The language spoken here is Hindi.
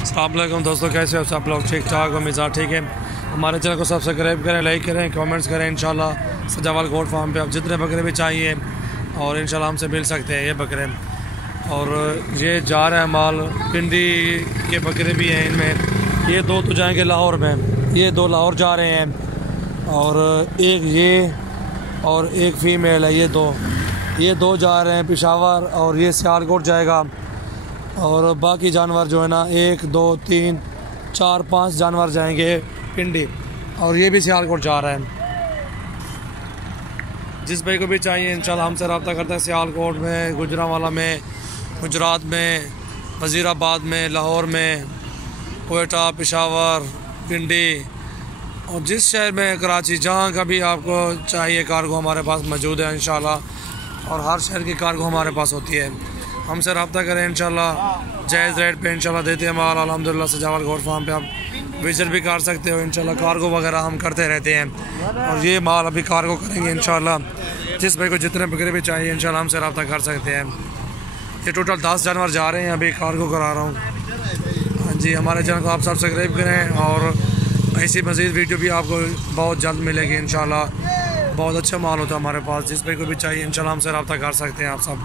अस्सलाम वालेकुम दोस्तों, कैसे हो सब लोग? ठीक ठाक हो? मिजाज ठीक है? हमारे चैनल को सब्सक्राइब करें, लाइक करें, कमेंट्स करें। इंशाल्लाह सजावाल गोट फार्म पे आप जितने बकरे भी चाहिए और इंशाल्लाह हमसे मिल सकते हैं ये बकरे। और ये जा रहे हैं माल, पिंडी के बकरे भी हैं इनमें। ये दो तो जाएंगे लाहौर में, ये दो लाहौर जा रहे हैं और एक ये और एक फ़ीमेल है। ये दो जा रहे हैं पेशावर और ये सियालकोट जाएगा। और बाकी जानवर जो है ना 1 2 3 4 5 जानवर जाएंगे पिंडी और ये भी सियालकोट जा रहा है। जिस भाई को भी चाहिए इंशाल्लाह हमसे रब्ता करता है। सियालकोट में, गुजरांवाला में, गुजरात में, वज़ीराबाद में, लाहौर में, कोयटा, पेशावर, पिंडी और जिस शहर में, कराची, जहाँ का भी आपको चाहिए कार्गो हमारे पास मौजूद है इंशाल्लाह। और हर शहर की कार्गो हमारे पास होती है। हमसे रब्ता करें इंशाल्लाह। जायज़ रेट पे इंशाल्लाह देते हैं माल अल्हम्दुलिल्लाह। सजावाल गोट फार्म पे आप विजिट भी कर सकते हो इंशाल्लाह। कार्गो वगैरह हम करते रहते हैं और ये माल अभी कार्गो करेंगे इंशाल्लाह। जिस भाई को जितने बकरे भी चाहिए इंशाल्लाह हमसे रब्ता कर सकते हैं। ये टोटल 10 जानवर जा रहे हैं, अभी कार्गो करा रहा हूँ। हाँ जी, हमारे चैनल को आप सब्सक्राइब करें और ऐसी मज़ीद वीडियो भी आपको बहुत जल्द मिलेगी इंशाल्लाह। बहुत अच्छा माल होता है हमारे पास। जिस भाई को भी चाहिए इंशाल्लाह हमसे रब्ता कर सकते हैं आप सब।